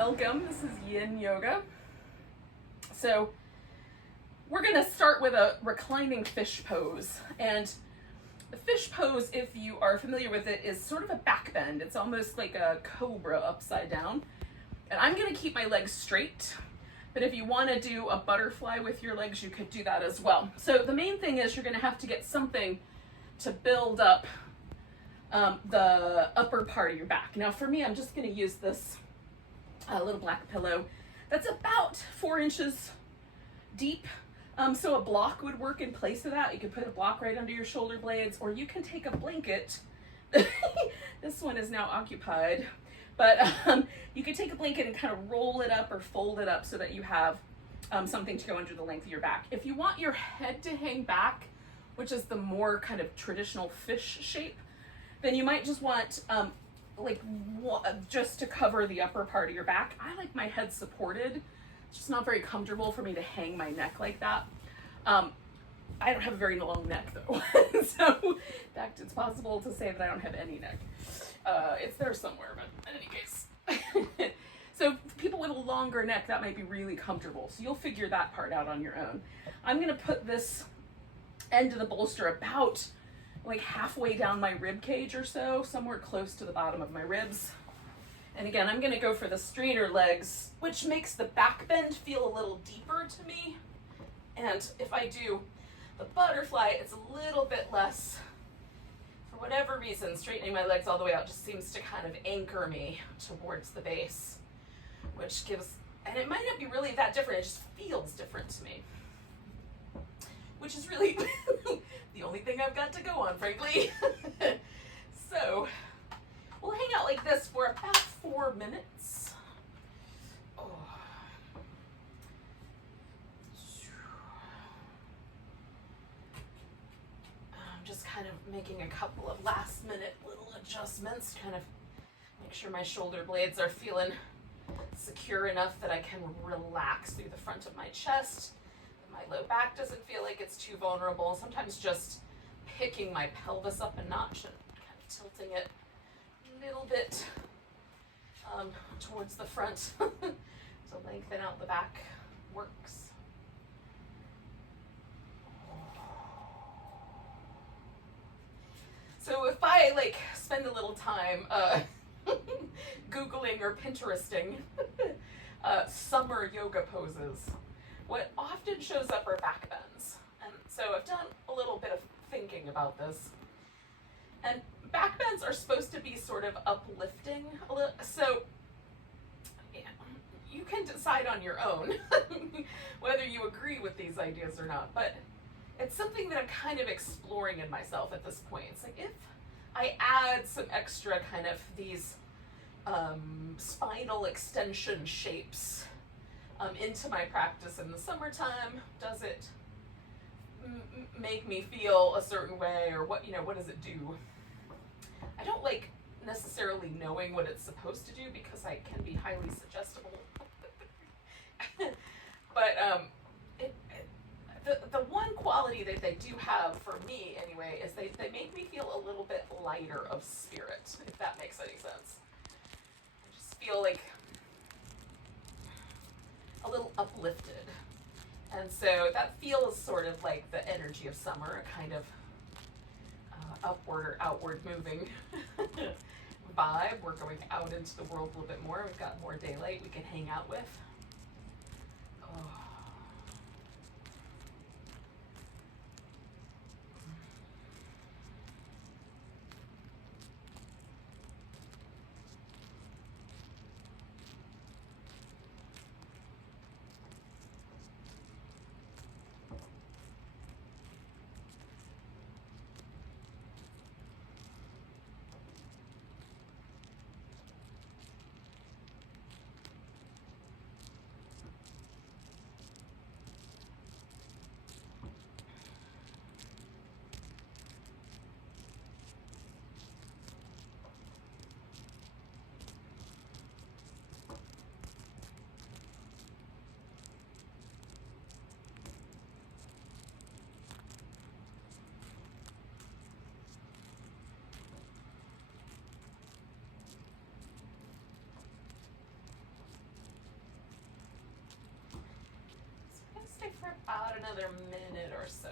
welcome. This is Yin Yoga. So we're going to start with a reclining fish pose. And the fish pose, if you are familiar with it, is sort of a back bend. It's almost like a cobra upside down. And I'm going to keep my legs straight. But if you want to do a butterfly with your legs, you could do that as well. So the main thing is you're going to have to get something to build up the upper part of your back. Now for me, I'm just going to use this little black pillow that's about 4 inches deep. So a block would work in place of that. You could put a block right under your shoulder blades, or you can take a blanket. This one is now occupied, but you could take a blanket and kind of roll it up or fold it up so that you have something to go under the length of your back. If you want your head to hang back, which is the more kind of traditional fish shape, then you might just want just to cover the upper part of your back. I like my head supported. It's just not very comfortable for me to hang my neck like that. I don't have a very long neck though. So in fact, it's possible to say that I don't have any neck. It's there somewhere, but in any case. So for people with a longer neck, that might be really comfortable. So you'll figure that part out on your own. I'm gonna put this end of the bolster about like halfway down my rib cage or so, somewhere close to the bottom of my ribs. And again, I'm gonna go for the straighter legs, which makes the back bend feel a little deeper to me. And if I do the butterfly, it's a little bit less. For whatever reason, straightening my legs all the way out just seems to kind of anchor me towards the base, which gives, and it might not be really that different, it just feels different to me. Which is really the only thing I've got to go on, frankly. So we'll hang out like this for about 4 minutes. Oh. I'm just kind of making a couple of last minute little adjustments, kind of make sure my shoulder blades are feeling secure enough that I can relax through the front of my chest. My low back doesn't feel like it's too vulnerable. Sometimes just picking my pelvis up a notch and kind of tilting it a little bit towards the front to lengthen out the back works. So if I spend a little time Googling or Pinteresting summer yoga poses, what often shows up are back bends. And so I've done a little bit of thinking about this. And back bends are supposed to be sort of uplifting. So yeah, you can decide on your own whether you agree with these ideas or not. But it's something that I'm kind of exploring in myself at this point. It's like if I add some extra kind of these spinal extension shapes into my practice in the summertime, does it make me feel a certain way, or what does it do? I don't like necessarily knowing what it's supposed to do because I can be highly suggestible. But the one quality that they do have for me anyway is they make me feel a little bit lighter of spirit, if that makes any sense. I just feel like a little uplifted. And so that feels sort of like the energy of summer, a kind of upward or outward moving vibe. We're going out into the world a little bit more. We've got more daylight we can hang out with. Oh. another minute or so.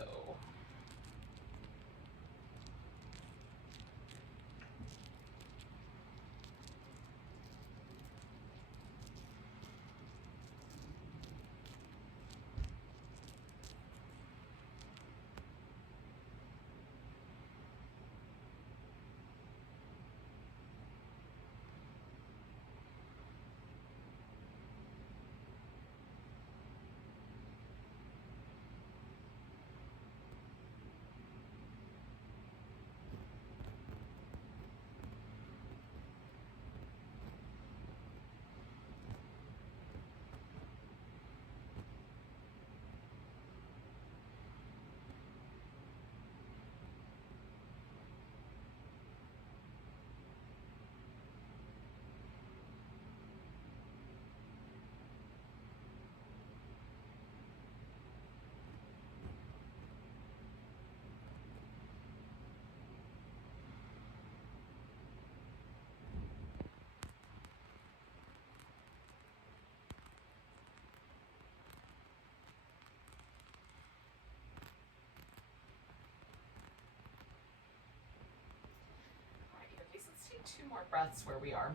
Let's take 2 more breaths where we are.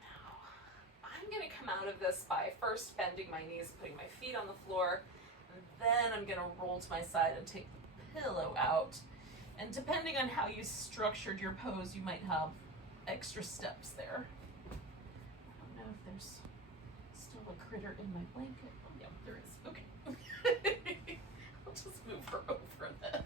Now, I'm going to come out of this by first bending my knees, putting my feet on the floor, and then I'm going to roll to my side and take the pillow out. And depending on how you structured your pose, you might have extra steps there. I don't know if there's still a critter in my blanket. Oh yeah, there is. Okay. I'll just move her over then.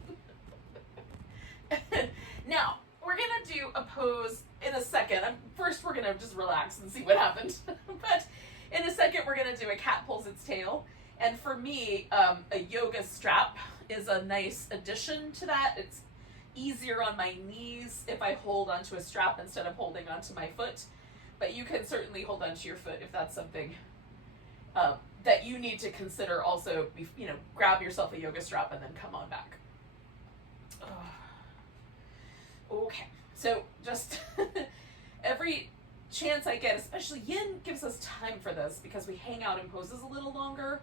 Now, we're gonna do a pose in a second. First, we're gonna just relax and see what happens. But in a second, we're gonna do a cat pulls its tail. And for me, a yoga strap is a nice addition to that. It's easier on my knees if I hold onto a strap instead of holding onto my foot. But you can certainly hold onto your foot if that's something that you need to consider. Also, grab yourself a yoga strap and then come on back. Okay, so just every chance I get, especially yin gives us time for this because we hang out in poses a little longer.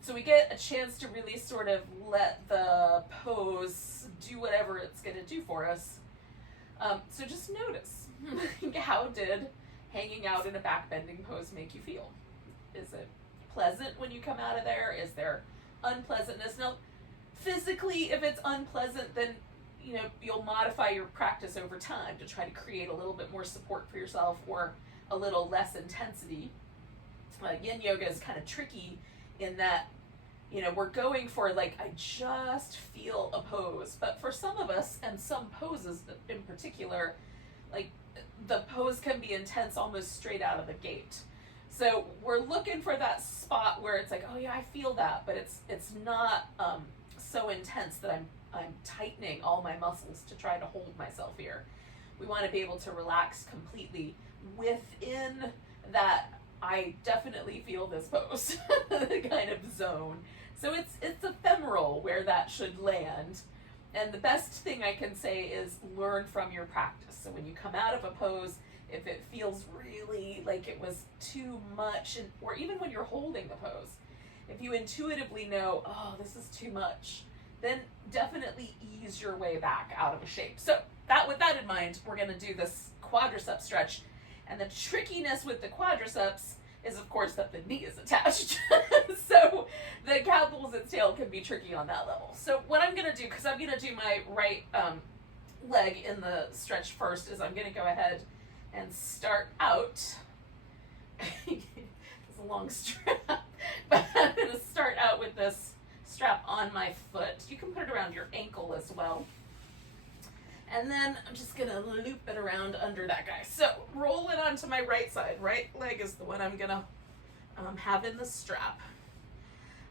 So we get a chance to really sort of let the pose do whatever it's going to do for us. So just notice, how did hanging out in a back bending pose make you feel? Is it pleasant when you come out of there? Is there unpleasantness? Now, physically, if it's unpleasant, then you'll modify your practice over time to try to create a little bit more support for yourself or a little less intensity. Yin yoga is kind of tricky in that, we're going for I just feel a pose. But for some of us, and some poses in particular, the pose can be intense almost straight out of the gate. So we're looking for that spot where it's oh yeah, I feel that, but it's not so intense that I'm tightening all my muscles to try to hold myself here. We want to be able to relax completely within that I definitely feel this pose kind of zone. So it's ephemeral where that should land. And the best thing I can say is learn from your practice. So when you come out of a pose, if it feels really like it was too much, or even when you're holding the pose, if you intuitively know, oh, this is too much, then definitely ease your way back out of a shape. So with that in mind, we're going to do this quadricep stretch. And the trickiness with the quadriceps is, of course, that the knee is attached. So the cat pulls its tail can be tricky on that level. So what I'm going to do, because I'm going to do my right leg in the stretch first, is I'm going to go ahead and start out. It's a long strap, but I'm going to start out with this strap on my foot. You can put it around your ankle as well. And then I'm just going to loop it around under that guy. So roll it onto my right side. Right leg is the one I'm going to have in the strap.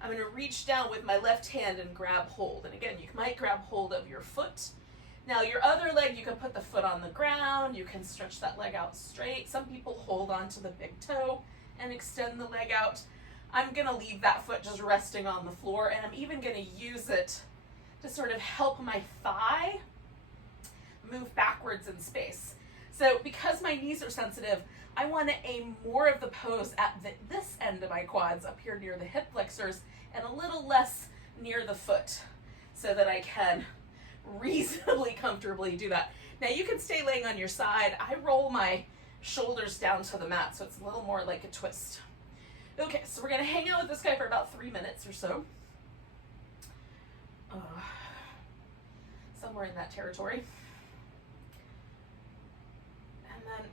I'm going to reach down with my left hand and grab hold. And again, you might grab hold of your foot. Now your other leg, you can put the foot on the ground. You can stretch that leg out straight. Some people hold onto the big toe and extend the leg out. I'm going to leave that foot just resting on the floor. And I'm even going to use it to sort of help my thigh move backwards in space. So because my knees are sensitive, I want to aim more of the pose at this end of my quads up here near the hip flexors and a little less near the foot so that I can reasonably comfortably do that. Now you can stay laying on your side. I roll my shoulders down to the mat so it's a little more like a twist. Okay, so we're going to hang out with this guy for about 3 minutes or so. Somewhere in that territory. And then,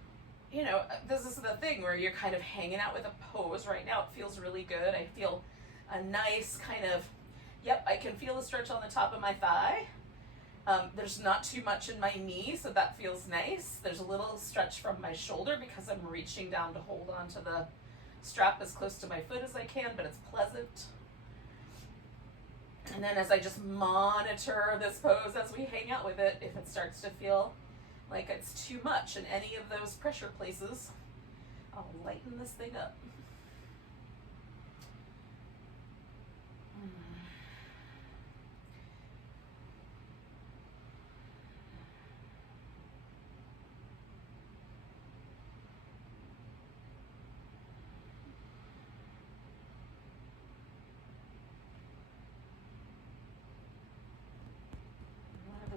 you know, this is the thing where you're kind of hanging out with a pose right now. It feels really good. I feel a nice kind of, yep, I can feel a stretch on the top of my thigh. There's not too much in my knee, so that feels nice. There's a little stretch from my shoulder because I'm reaching down to hold onto the strap as close to my foot as I can, but it's pleasant. And then as I just monitor this pose as we hang out with it, if it starts to feel like it's too much in any of those pressure places, I'll lighten this thing up.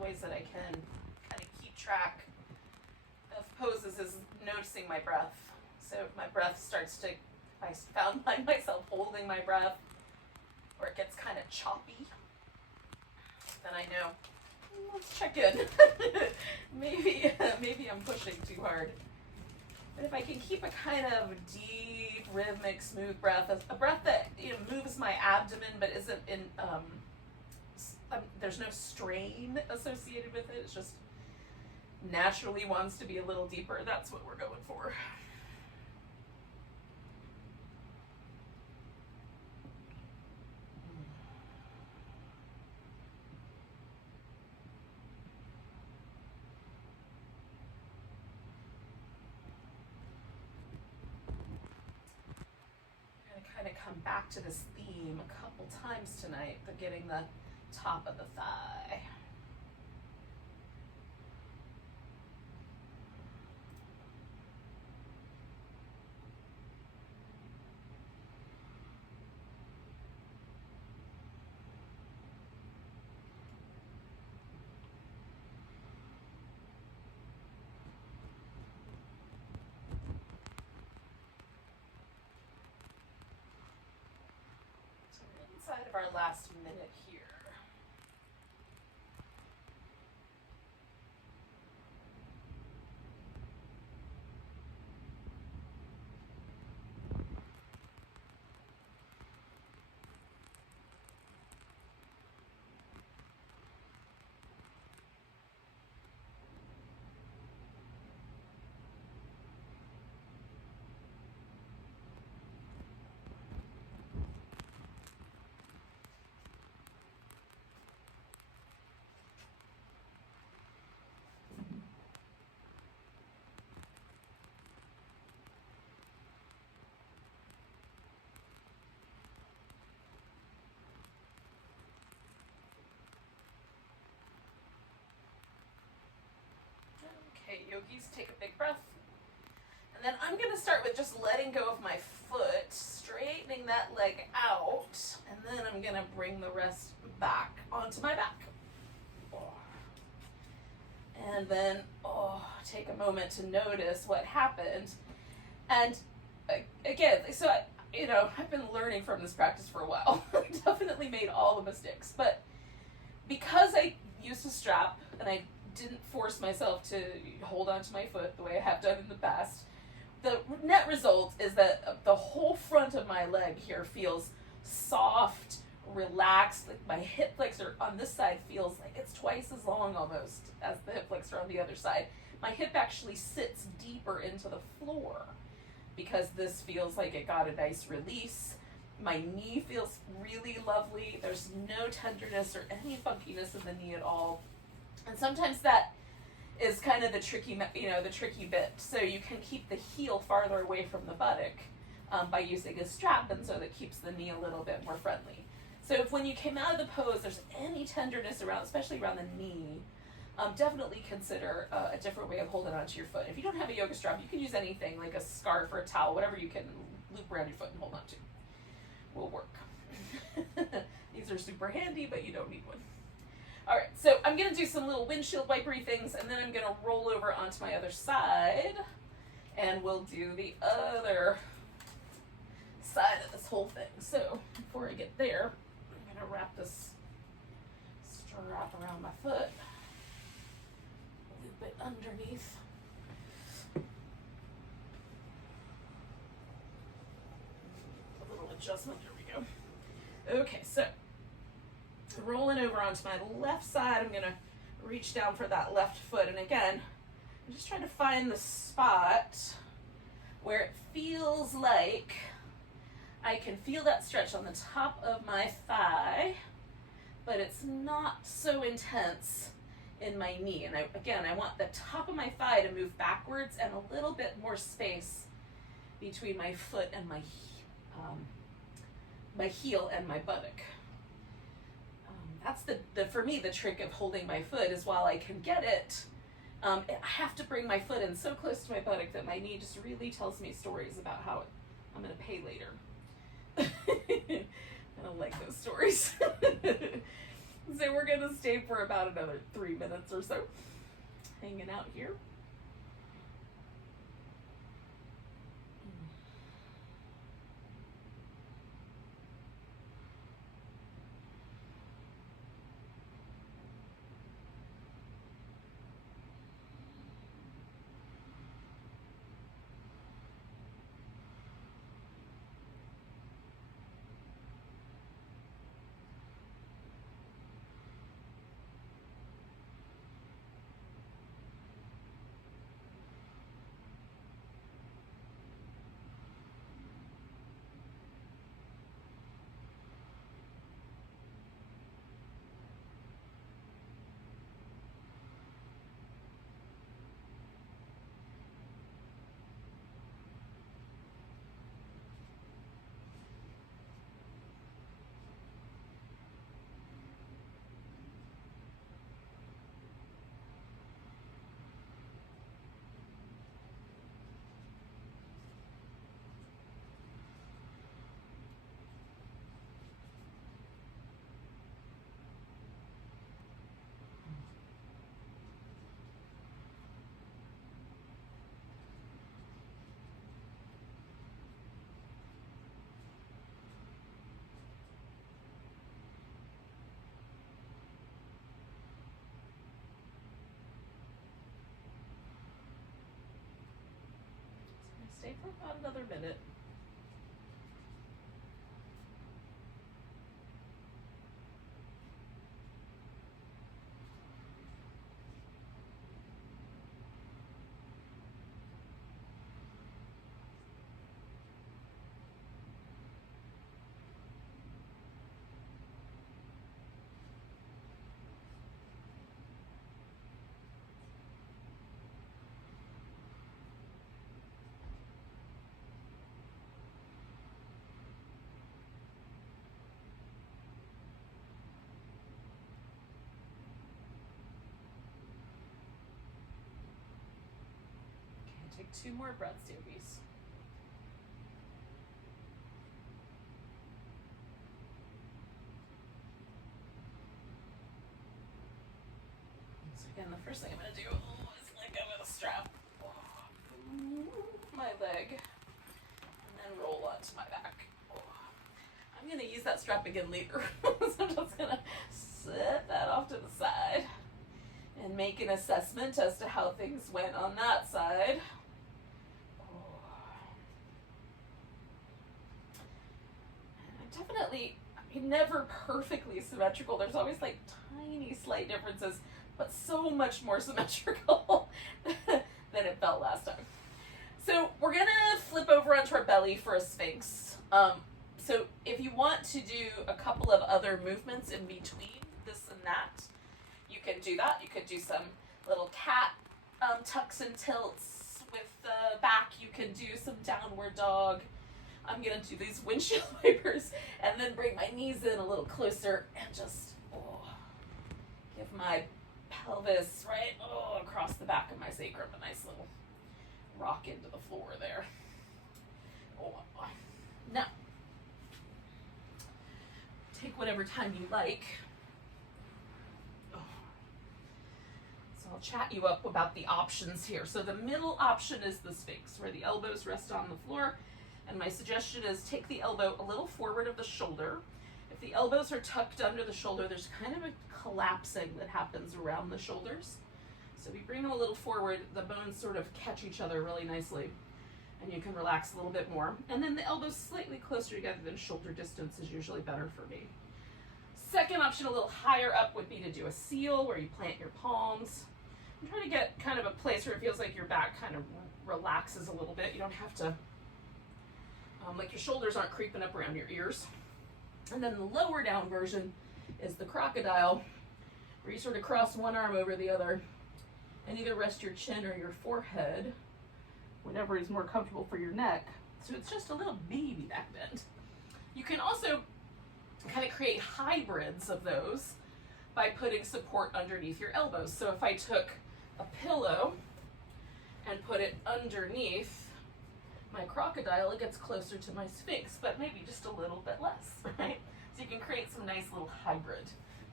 Ways that I can kind of keep track of poses is noticing my breath. So if my breath starts to, I find myself holding my breath, or it gets kind of choppy, then I know, let's check in. maybe I'm pushing too hard. But if I can keep a kind of deep, rhythmic, smooth breath, a breath that, you know, moves my abdomen but isn't in there's no strain associated with it. It's just naturally wants to be a little deeper. That's what we're going for. I'm going to kind of come back to this theme a couple times tonight, but getting the top of the thigh. So we're inside of our last minute here. Okay, yogis, take a big breath. And then I'm going to start with just letting go of my foot, straightening that leg out, and then I'm going to bring the rest back onto my back. And then, take a moment to notice what happened. And again, so I've been learning from this practice for a while. I definitely made all the mistakes, but because I used a strap and I didn't force myself to hold onto my foot the way I have done in the past, the net result is that the whole front of my leg here feels soft, relaxed. Like my hip flexor on this side feels like it's twice as long almost as the hip flexor on the other side. My hip actually sits deeper into the floor because this feels like it got a nice release. My knee feels really lovely. There's no tenderness or any funkiness in the knee at all. And sometimes that is kind of the tricky bit. So you can keep the heel farther away from the buttock by using a strap, and so that keeps the knee a little bit more friendly. So if when you came out of the pose, there's any tenderness around, especially around the knee, definitely consider a different way of holding onto your foot. If you don't have a yoga strap, you can use anything like a scarf or a towel, whatever you can loop around your foot and hold on to. Will work. These are super handy, but you don't need one. All right, so I'm gonna do some little windshield wipery things, and then I'm gonna roll over onto my other side, and we'll do the other side of this whole thing. So before I get there, I'm gonna wrap this strap around my foot, loop it underneath. A little adjustment, there we go. Okay, so rolling over onto my left side, I'm gonna reach down for that left foot, and again, I'm just trying to find the spot where it feels like I can feel that stretch on the top of my thigh, but it's not so intense in my knee. And I want the top of my thigh to move backwards and a little bit more space between my foot and my heel and my buttock. That's for me, the trick of holding my foot is while I can get it, I have to bring my foot in so close to my buttock that my knee just really tells me stories about how I'm going to pay later. I don't like those stories. So we're going to stay for about another 3 minutes or so, hanging out here. Stay for about another minute. Take 2 more breaths, yogis. So again, the first thing I'm going to do is let go of the strap, my leg, and then roll onto my back. I'm going to use that strap again later, so I'm just going to set that off to the side and make an assessment as to how things went on that side. Definitely, I mean, never perfectly symmetrical. There's always like tiny slight differences, but so much more symmetrical than it felt last time. So we're gonna flip over onto our belly for a Sphinx. So if you want to do a couple of other movements in between this and that, you can do that. You could do some little cat tucks and tilts with the back. You can do some downward dog. I'm going to do these windshield wipers and then bring my knees in a little closer and just give my pelvis right across the back of my sacrum. A nice little rock into the floor there. Oh. Now, take whatever time you like. So I'll chat you up about the options here. So the middle option is the Sphinx, where the elbows rest on the floor. And my suggestion is take the elbow a little forward of the shoulder. If the elbows are tucked under the shoulder, there's kind of a collapsing that happens around the shoulders. So if you bring them a little forward, the bones sort of catch each other really nicely, and you can relax a little bit more. And then the elbows slightly closer together than shoulder distance is usually better for me. Second option, a little higher up, would be to do a seal where you plant your palms. I'm trying to get kind of a place where it feels like your back kind of relaxes a little bit. You don't have to, like your shoulders aren't creeping up around your ears. And then the lower down version is the crocodile, where you sort of cross one arm over the other and either rest your chin or your forehead, whatever is more comfortable for your neck. So it's just a little baby back bend. You can also kind of create hybrids of those by putting support underneath your elbows. So if I took a pillow and put it underneath my crocodile, it gets closer to my Sphinx, but maybe just a little bit less, right? So you can create some nice little hybrid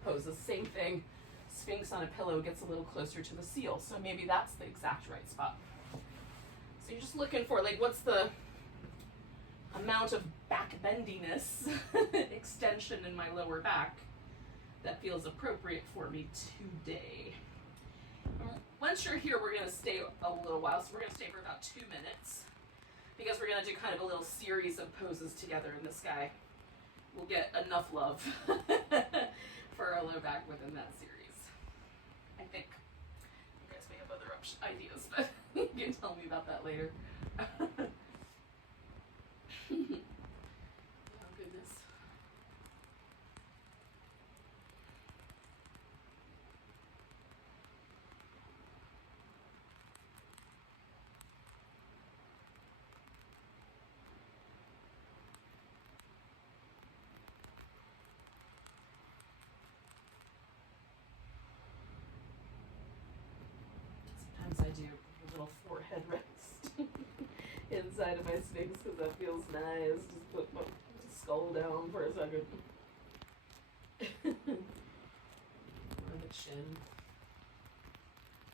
poses. Same thing, Sphinx on a pillow gets a little closer to the seal, so maybe that's the exact right spot. So you're just looking for, like, what's the amount of back bendiness, extension in my lower back that feels appropriate for me today. Once you're here, we're going to stay a little while, so we're going to stay for about 2 minutes, because we're going to do kind of a little series of poses together, and this guy will get enough love for our low back within that series. I think. You guys may have other ideas, but you can tell me about that later. Oh, goodness. I do a little forehead rest inside of my Sphinx because that feels nice. Just put my skull down for a second. Or the chin.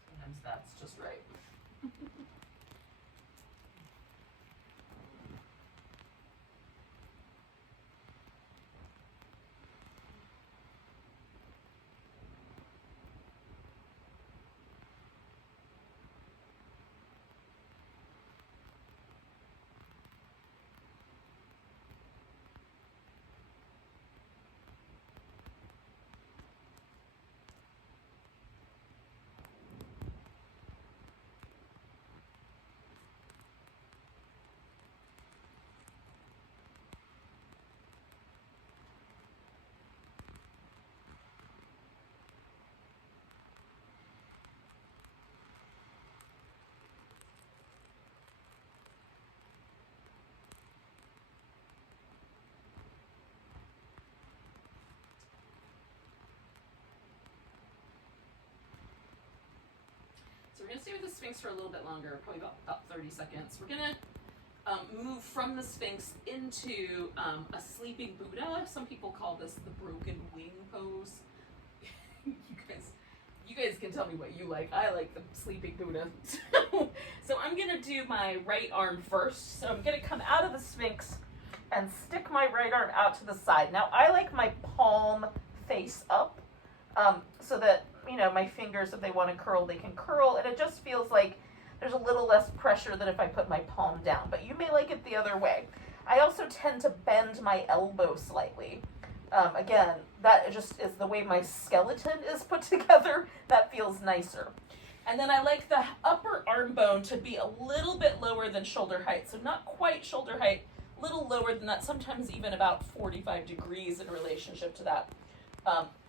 Sometimes that's just right. So we're going to stay with the Sphinx for a little bit longer, probably about 30 seconds. We're going to move from the Sphinx into a sleeping Buddha. Some people call this the broken wing pose. You guys can tell me what you like. I like the sleeping Buddha. So I'm going to do my right arm first. So I'm going to come out of the Sphinx and stick my right arm out to the side. Now I like my palm face up so that, you know, my fingers, if they want to curl, they can curl, and it just feels like there's a little less pressure than if I put my palm down, but you may like it the other way. I also tend to bend my elbow slightly. Again, that just is the way my skeleton is put together. That feels nicer. And then I like the upper arm bone to be a little bit lower than shoulder height, so not quite shoulder height, a little lower than that, sometimes even about 45 degrees in relationship to that.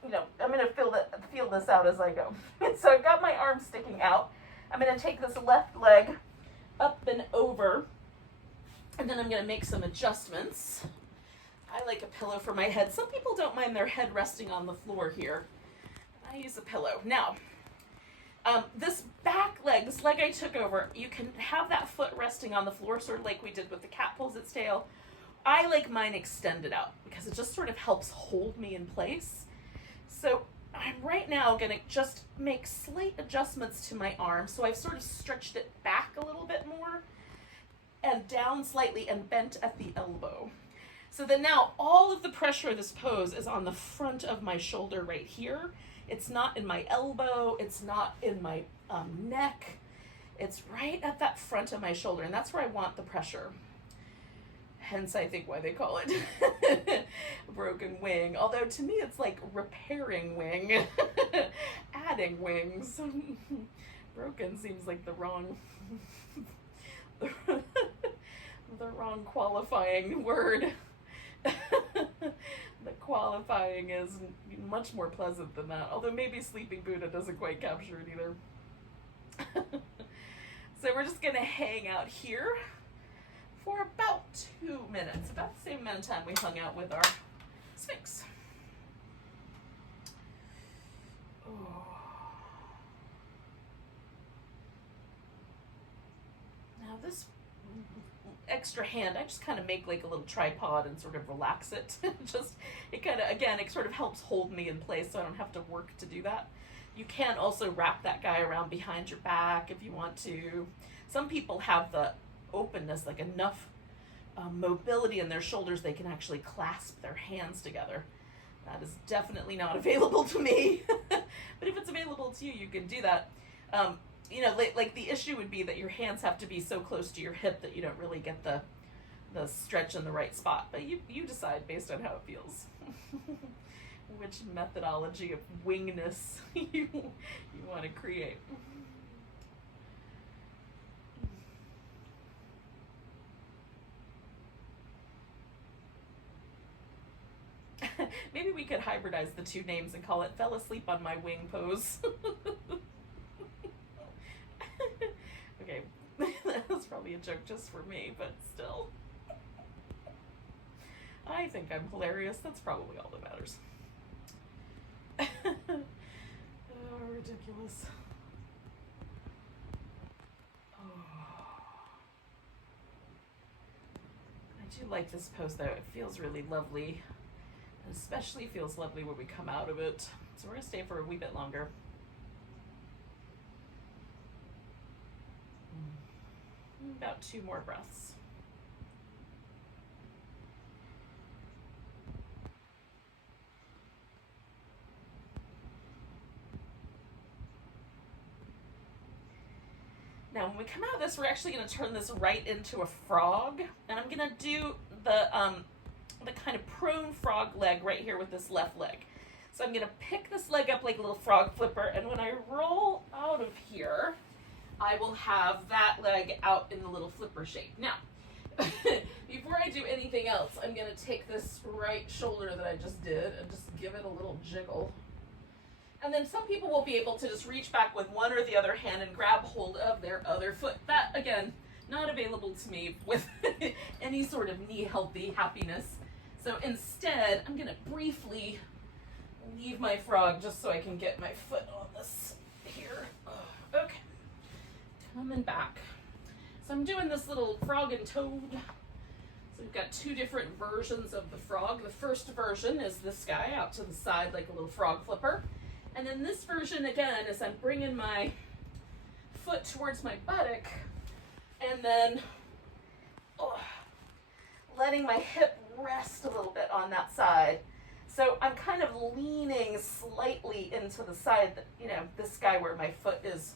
You know, I'm going to feel this out as I go. So I've got my arm sticking out. I'm going to take this left leg up and over, and then I'm going to make some adjustments. I like a pillow for my head. Some people don't mind their head resting on the floor here. I use a pillow. Now, This back leg, this leg I took over, you can have that foot resting on the floor, sort of like we did with the cat pulls its tail. I like mine extended out because it just sort of helps hold me in place. So I'm right now gonna just make slight adjustments to my arm. So I've sort of stretched it back a little bit more and down slightly and bent at the elbow. So that now all of the pressure of this pose is on the front of my shoulder right here. It's not in my elbow, it's not in my neck. It's right at that front of my shoulder, and that's where I want the pressure. Hence, I think why they call it broken wing. Although to me, it's like repairing wing, adding wings. Broken seems like the wrong, the wrong qualifying word. The qualifying is much more pleasant than that. Although maybe Sleeping Buddha doesn't quite capture it either. So we're just gonna hang out here for about 2 minutes, about the same amount of time we hung out with our Sphinx. Oh. Now this extra hand, I just kind of make like a little tripod and sort of relax it. It kind of, again, it sort of helps hold me in place so I don't have to work to do that. You can also wrap that guy around behind your back if you want to. Some people have the openness, like enough mobility in their shoulders, they can actually clasp their hands together. That is definitely not available to me. But if it's available to you, you can do that. You know, like the issue would be that your hands have to be so close to your hip that you don't really get the stretch in the right spot. But you decide based on how it feels. Which methodology of wingness you want to create. Maybe we could hybridize the two names and call it Fell Asleep on My Wing Pose. Okay, that was probably a joke just for me, but still. I think I'm hilarious. That's probably all that matters. Oh, ridiculous. Oh. I do like this pose though. It feels really lovely. It especially feels lovely when we come out of it. So we're gonna stay for a wee bit longer. About 2 more breaths. Now, when we come out of this, we're actually going to turn this right into a frog, and I'm going to do the kind of prone frog leg right here with this left leg. So I'm going to pick this leg up like a little frog flipper, and when I roll out of here, I will have that leg out in the little flipper shape. Now, before I do anything else, I'm going to take this right shoulder that I just did and just give it a little jiggle. And then some people will be able to just reach back with one or the other hand and grab hold of their other foot. That, again, not available to me with any sort of knee healthy happiness. So instead, I'm going to briefly leave my frog just so I can get my foot on this here. Okay. Coming back. So I'm doing this little frog and toad. So we've got 2 different versions of the frog. The first version is this guy out to the side like a little frog flipper. And then this version, again, is I'm bringing my foot towards my buttock and then letting my hip rest a little bit on that side. So I'm kind of leaning slightly into the side, that, you know, this guy where my foot is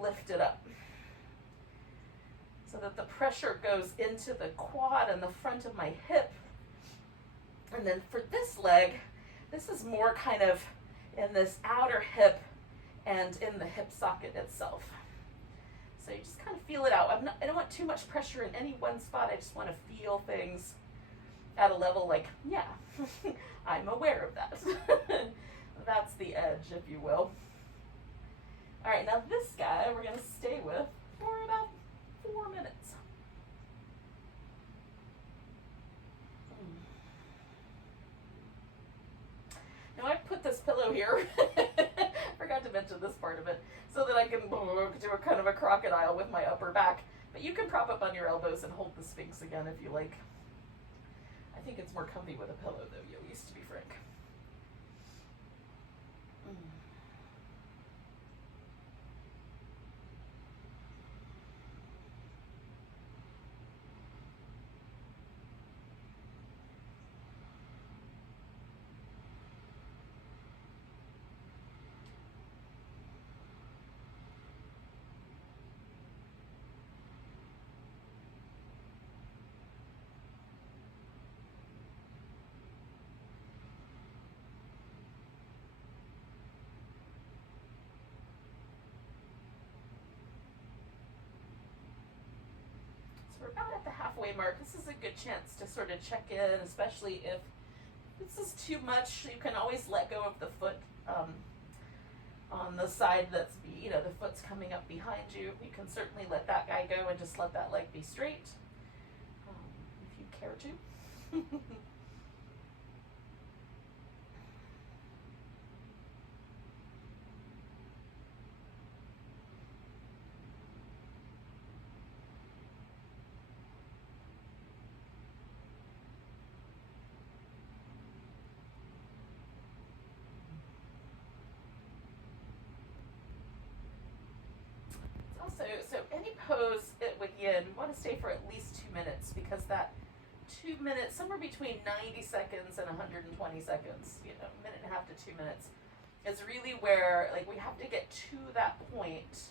lifted up. So that the pressure goes into the quad and the front of my hip. And then for this leg, this is more kind of in this outer hip and in the hip socket itself. So you just kind of feel it out. I don't want too much pressure in any one spot. I just want to feel things at a level like, yeah, I'm aware of that. That's the edge, if you will. All right, now this guy we're going to stay with for about 4 minutes. Now I put this pillow here. Forgot to into this part of it so that I can do a kind of a crocodile with my upper back. But you can prop up on your elbows and hold the Sphinx again if you like. I think it's more comfy with a pillow though, yogis, to be frank. We're about at the halfway mark. This is a good chance to sort of check in, especially if this is too much. You can always let go of the foot on the side that's, the foot's coming up behind you. You can certainly let that guy go and just let that leg be straight, if you care to. So any pose with yin, we want to stay for at least 2 minutes, because that 2 minutes, somewhere between 90 seconds and 120 seconds, a minute and a half to 2 minutes, is really where, like, we have to get to that point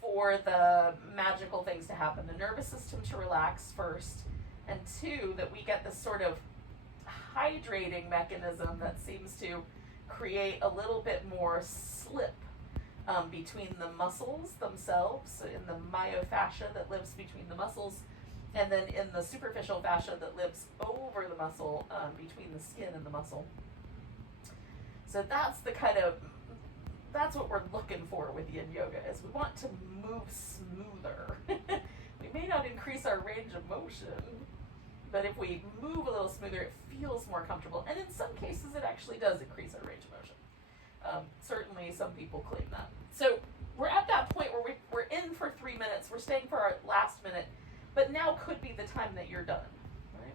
for the magical things to happen. The nervous system to relax first, and two, that we get this sort of hydrating mechanism that seems to create a little bit more slip between the muscles themselves, in the myofascia that lives between the muscles, and then in the superficial fascia that lives over the muscle, between the skin and the muscle. So that's what we're looking for with yin yoga, is we want to move smoother. We may not increase our range of motion, but if we move a little smoother, it feels more comfortable. And in some cases, it actually does increase our range of motion. Certainly some people claim that. So we're at that point where we're in for 3 minutes, we're staying for our last minute, but now could be the time that you're done, right?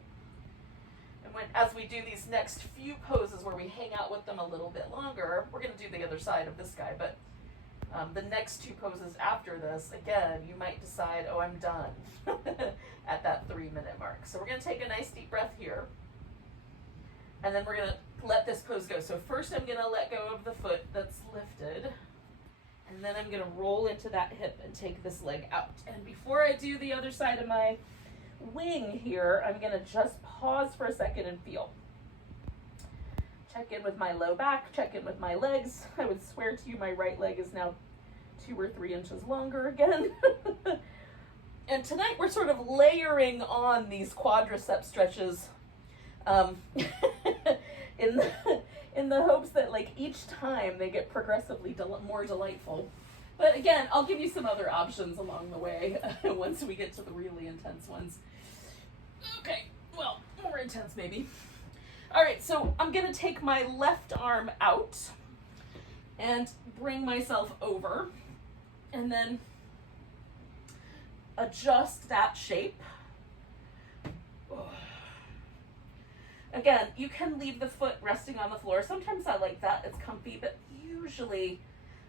And as we do these next few poses where we hang out with them a little bit longer, we're going to do the other side of this guy, but the next 2 poses after this, again, you might decide, oh, I'm done at that 3 minute mark. So we're going to take a nice deep breath here, and then we're going to let this pose go. So first I'm going to let go of the foot that's lifted, and then I'm going to roll into that hip and take this leg out. And before I do the other side of my wing here, I'm going to just pause for a second and feel. Check in with my low back, check in with my legs. I would swear to you my right leg is now 2 or 3 inches longer again. And tonight we're sort of layering on these quadricep stretches, in the hopes that, like, each time they get progressively more delightful. But again, I'll give you some other options along the way once we get to the really intense ones. Okay, well, more intense maybe. All right, so I'm gonna take my left arm out and bring myself over, and then adjust that shape. Again, you can leave the foot resting on the floor. Sometimes I like that, it's comfy, but usually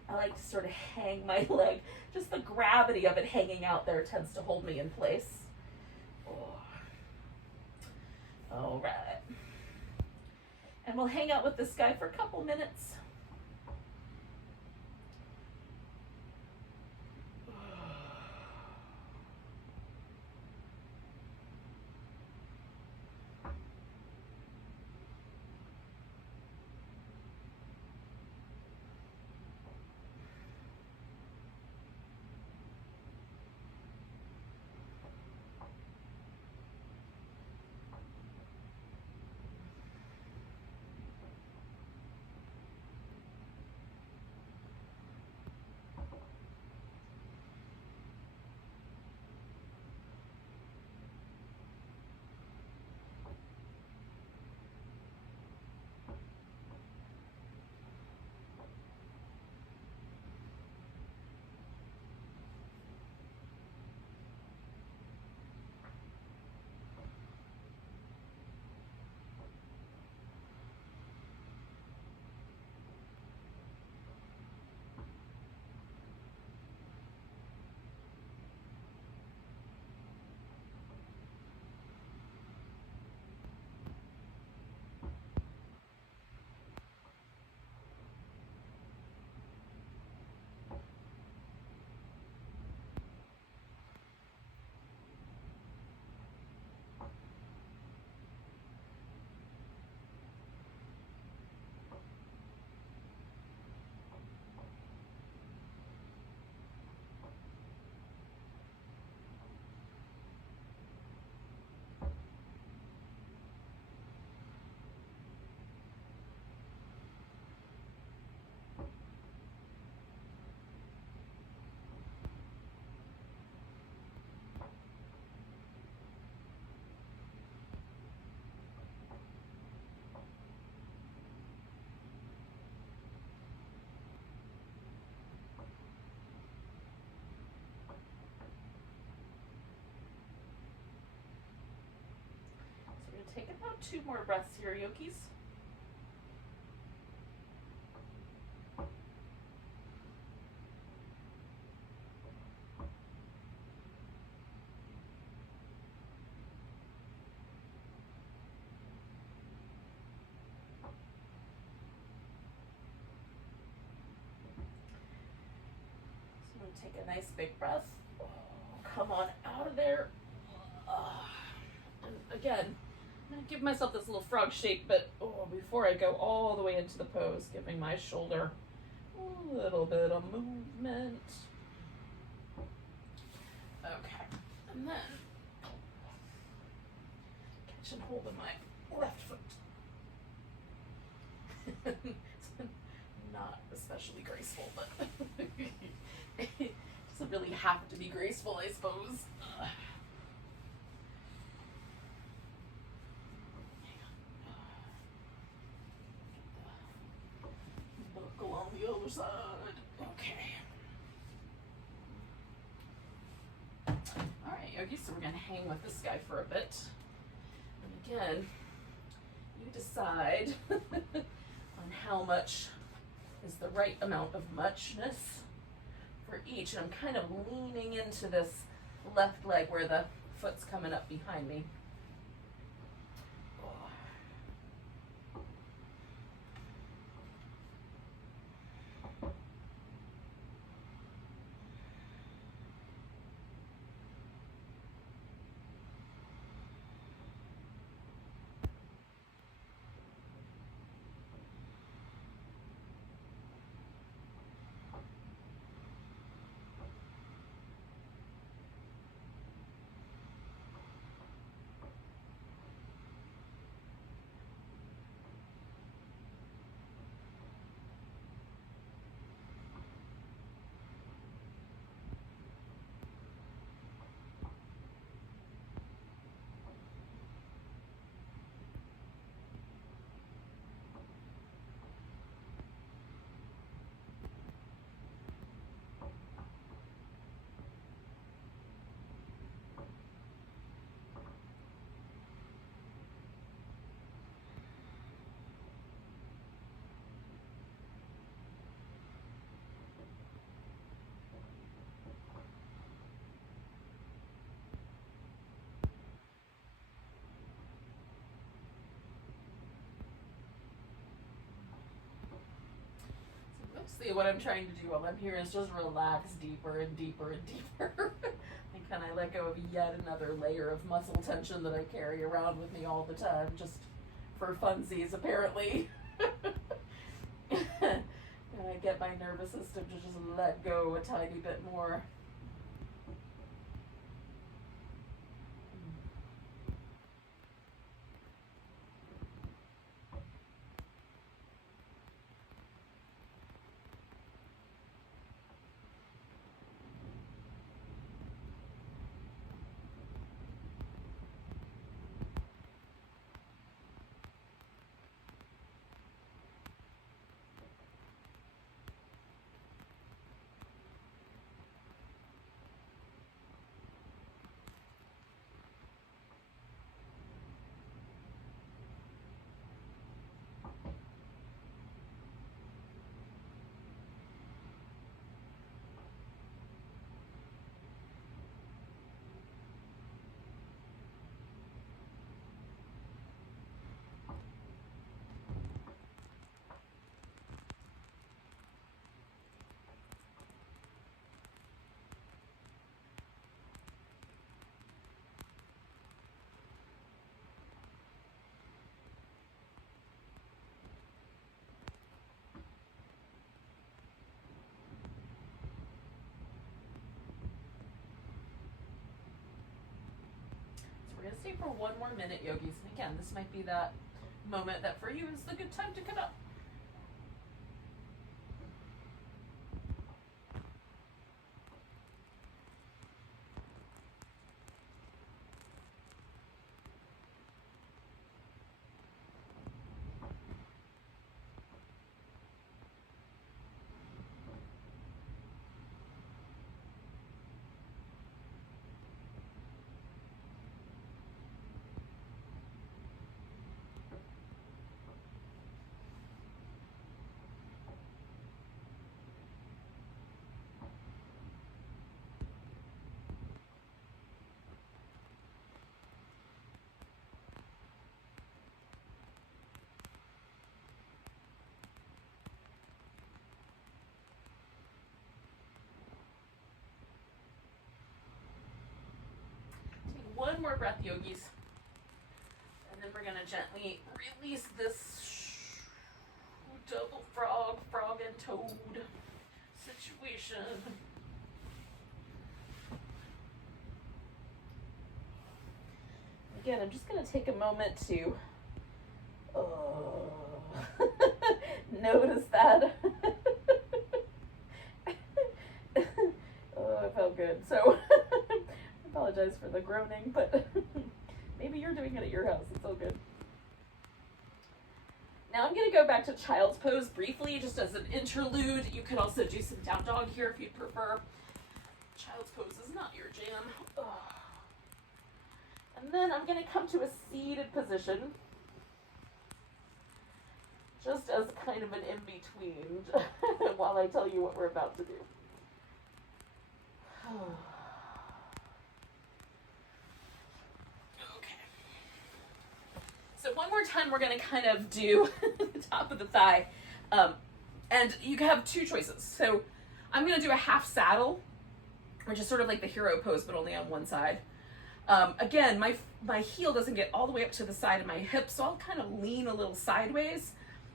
I like to sort of hang my leg. Just the gravity of it hanging out there tends to hold me in place. All right. And we'll hang out with this guy for a couple minutes. Take about 2 more breaths here, yogis. So I'm going to take a nice big breath. Come on out of there. And again, I'm going to give myself this little frog shape, but before I go all the way into the pose, giving my shoulder a little bit of movement. Okay, and then catch and hold of my left foot. Not especially graceful, but it doesn't really have to be graceful, I suppose. Buckle on the other side. Okay. Alright, Yogi, so we're going to hang with this guy for a bit. And again, you decide on how much is the right amount of muchness for each. And I'm kind of leaning into this left leg where the foot's coming up behind me. Mostly what I'm trying to do while I'm here is just relax deeper and deeper and deeper. And kind of let go of yet another layer of muscle tension that I carry around with me all the time, just for funsies, apparently. And I get my nervous system to just let go a tiny bit more. We're going to stay for 1 more minute, yogis. And again, this might be that moment that for you is the good time to come up. one more breath, yogis. And then we're gonna gently release this double frog, frog and toad situation. Again, I'm just gonna take a moment to notice that. Oh, it felt good. So I apologize for the groaning, but maybe you're doing it at your house. It's all good. Now I'm going to go back to child's pose briefly, just as an interlude. You could also do some down dog here if you'd prefer. Child's pose is not your jam. Ugh. And then I'm going to come to a seated position, just as kind of an in-between, while I tell you what we're about to do. Okay. So one more time, we're going to kind of do the top of the thigh. And you can have two choices. So I'm going to do a half saddle, which is sort of like the hero pose, but only on one side. Again, my heel doesn't get all the way up to the side of my hip, so I'll kind of lean a little sideways.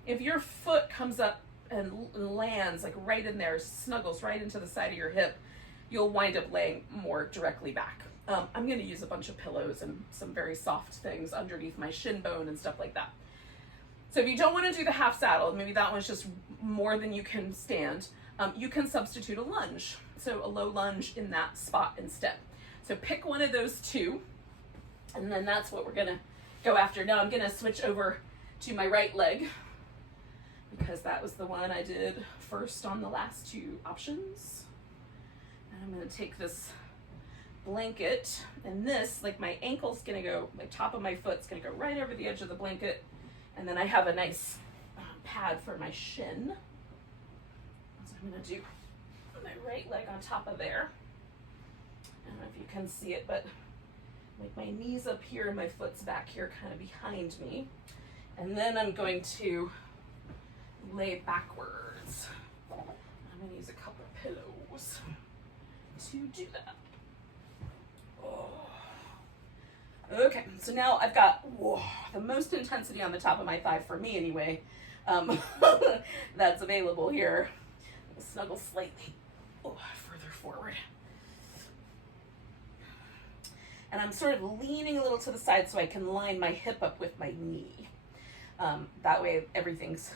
If your foot comes up and lands like right in there, snuggles right into the side of your hip, you'll wind up laying more directly back. I'm going to use a bunch of pillows and some very soft things underneath my shin bone and stuff like that. So if you don't want to do the half saddle, maybe that one's just more than you can stand, you can substitute a lunge. So a low lunge in that spot instead. So pick one of those two, and then that's what we're going to go after. Now I'm going to switch over to my right leg, because that was the one I did first on the last two options. And I'm going to take this blanket, and this, like my ankle's going to go, my top of my foot's going to go right over the edge of the blanket, and then I have a nice pad for my shin. So I'm going to do my right leg on top of there. I don't know if you can see it, but like my knees up here and my foot's back here kind of behind me. And then I'm going to lay backwards. I'm going to use a couple of pillows to do that. Oh. Okay, so now I've got the most intensity on the top of my thigh, for me anyway, that's available here. Snuggle slightly further forward. And I'm sort of leaning a little to the side so I can line my hip up with my knee. That way everything's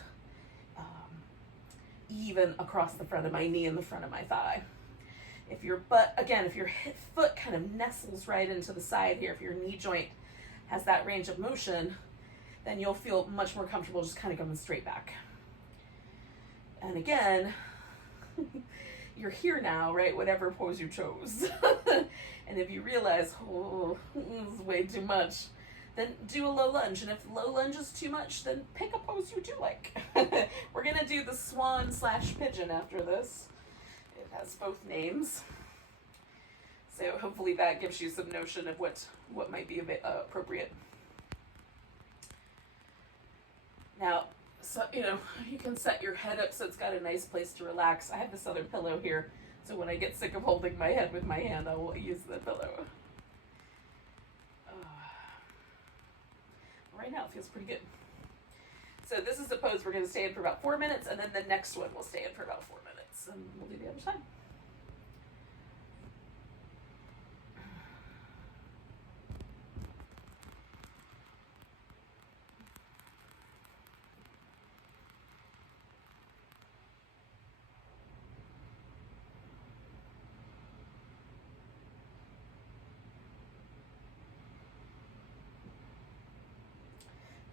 even across the front of my knee and the front of my thigh. If your butt, again, if your foot kind of nestles right into the side here, if your knee joint has that range of motion, then you'll feel much more comfortable just kind of going straight back. And again, you're here now, right? Whatever pose you chose. And if you realize, this is way too much, then do a low lunge. And if low lunge is too much, then pick a pose you do like. We're going to do the swan / pigeon after this. It has both names. So hopefully that gives you some notion of what might be a bit appropriate. Now, so you can set your head up so it's got a nice place to relax. I have this other pillow here, so when I get sick of holding my head with my hand, I will use the pillow. Right now it feels pretty good. So this is a pose we're going to stay in for about 4 minutes, and then the next one will stay in for about 4 minutes, and we'll do the other side.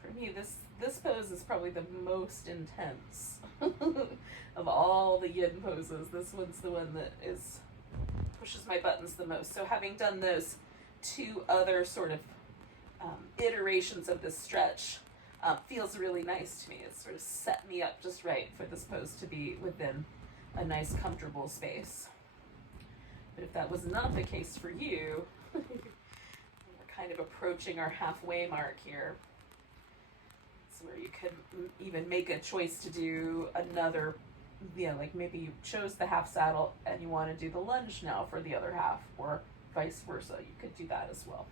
For me, this pose is probably the most intense of all the yin poses. This one's the one that pushes my buttons the most. So having done those two other sort of iterations of this stretch, feels really nice to me. It's sort of set me up just right for this pose to be within a nice comfortable space. But if that was not the case for you, we're kind of approaching our halfway mark here. Where you could even make a choice to do another, like maybe you chose the half saddle and you want to do the lunge now for the other half, or vice versa. You could do that as well.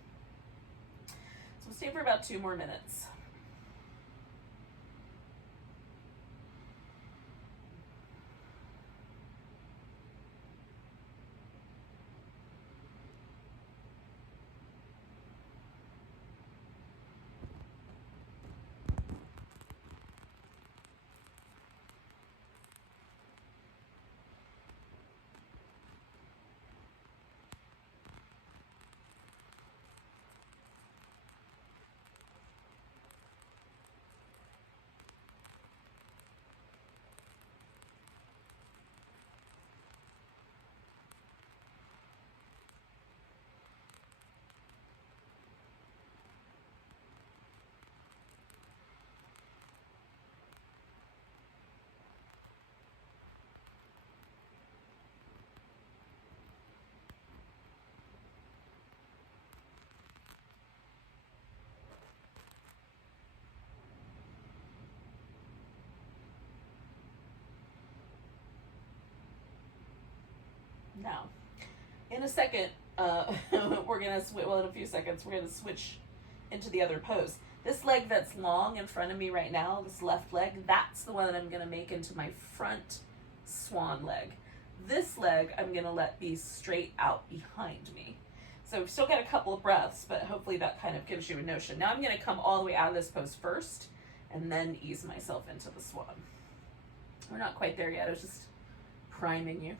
So stay for about 2 more minutes. Now, in a second, we're gonna in a few seconds, we're gonna switch into the other pose. This leg that's long in front of me right now, this left leg, that's the one that I'm gonna make into my front swan leg. This leg, I'm gonna let be straight out behind me. So we've still got a couple of breaths, but hopefully that kind of gives you a notion. Now I'm gonna come all the way out of this pose first, and then ease myself into the swan. We're not quite there yet, I was just priming you.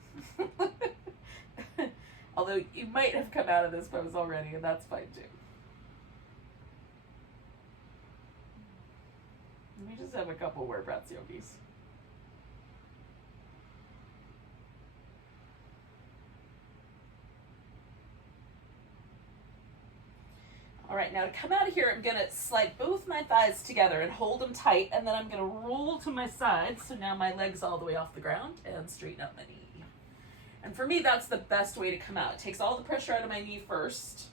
Although you might have come out of this pose already, and that's fine too. Let me just have a couple more breaths, yogis. All right, now to come out of here, I'm gonna slide both my thighs together and hold them tight, and then I'm gonna roll to my side, so now my leg's all the way off the ground, and straighten up my knee. And for me, that's the best way to come out. It takes all the pressure out of my knee first.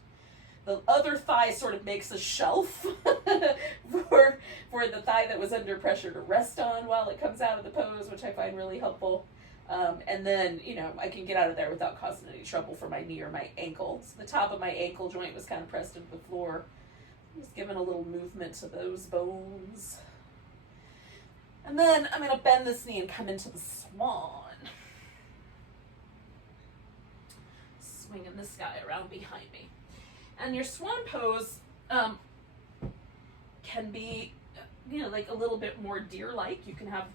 The other thigh sort of makes a shelf for the thigh that was under pressure to rest on while it comes out of the pose, which I find really helpful. And then, you know, I can get out of there without causing any trouble for my knee or my ankle. So the top of my ankle joint was kind of pressed into the floor. Just giving a little movement to those bones. And then I'm going to bend this knee and come into the swan. Swinging this guy around behind me. And your swan pose can be, you know, like a little bit more deer-like. You can have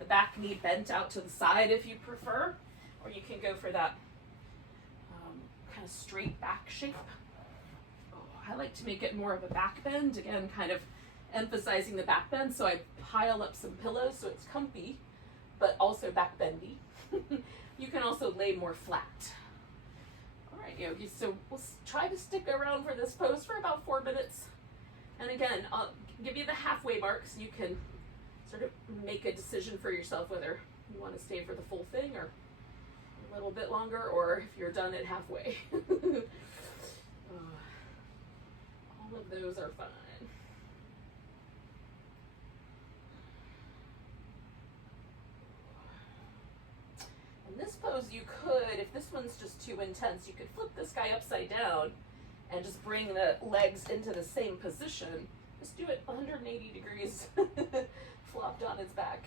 the back knee bent out to the side if you prefer, or you can go for that kind of straight back shape. Oh, I like to make it more of a back bend, again, kind of emphasizing the back bend, so I pile up some pillows so it's comfy, but also back bendy. You can also lay more flat. All right, yogis, so we'll try to stick around for this pose for about 4 minutes. And again, I'll give you the halfway mark so you can sort of make a decision for yourself whether you want to stay for the full thing or a little bit longer, or if you're done at halfway. All of those are fine. In this pose, you could, if this one's just too intense, you could flip this guy upside down and just bring the legs into the same position. Just do it 180 degrees, flopped on its back.